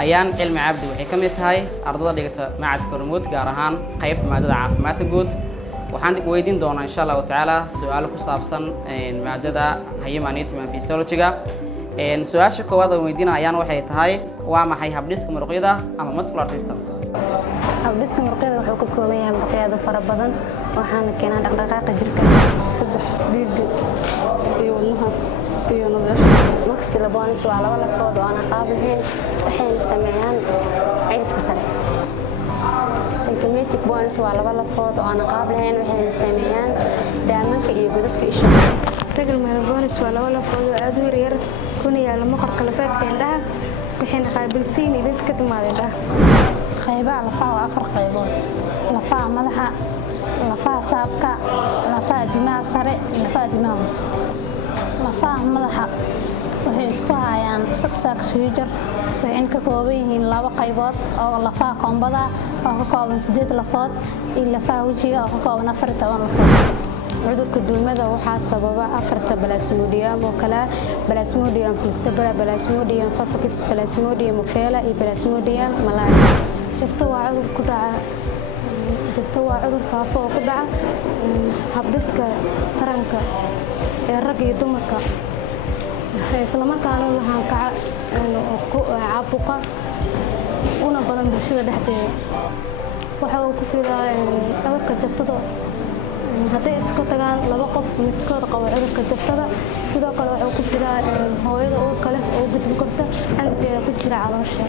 ayaan cilmi cabdi waxay ka mid tahay ardada dhigata macadka hormuud gaar ahaan qaybta maadada caafimaadka guud waxaan weydiin doonaa insha Allah taala su'aalo ku saabsan maadada human anatomy and physiology-ga su'aasha koowaad oo weydiinaa ayaan waxay tahay waa maxay habdhiska muruqyada ama muscular system habdhiska muruqyada wuxuu ka kooban yahay muruqyada fara badan waxaana keenaa dhaqdhaqaaqa jirka saddex dhiigga iyo wadnaha iyo nadaafadda maxi laboons waa laba lafood oo aan qaab lahayn waxayna sameeyaan ciidka sare symptomatic bones waa laba lafood oo aan qaab lahayn waxayna sameeyaan daamanka iyo godadka isha regal bones waa laba lafood oo aad u yar kuna yaala maqarka lafeedka indhaha waxayna qaabilsiin idinka ka timaada indhaha qaybaha lafaha waa afar qaybood lafaha madaxa lafaha saabka lafaha dimaha sare iyo lafaha dimaha hoose lafaha madaxa waxay isku hayaan saksak suujar waxay ka kooban yihiin laba qaybood oo lafaha koombada oo ka kooban 8 lafood iyo lafaha wajiga oo ka kooban 14 lafood cudurka duumada waxaa sababa afarta plasmodium oo kala plasmodium falciparum plasmodium facicis plasmodium mufela iyo plasmodium malaria jabto waa cudur faafo oo ku dhaca habdhiska taranka ee rag iyo dumarka isla markaana lahaan kaca caabuqa una badan bulshada dhexdeeda waxa uu ku fidaa cudurka jabtada hadday isku tagaan laba qof midkood qabo cudurka jabtada sidoo kale waxa uu ku fidaa hooyada oo kale oo gudbi karta canuggeeda ku jira caloosha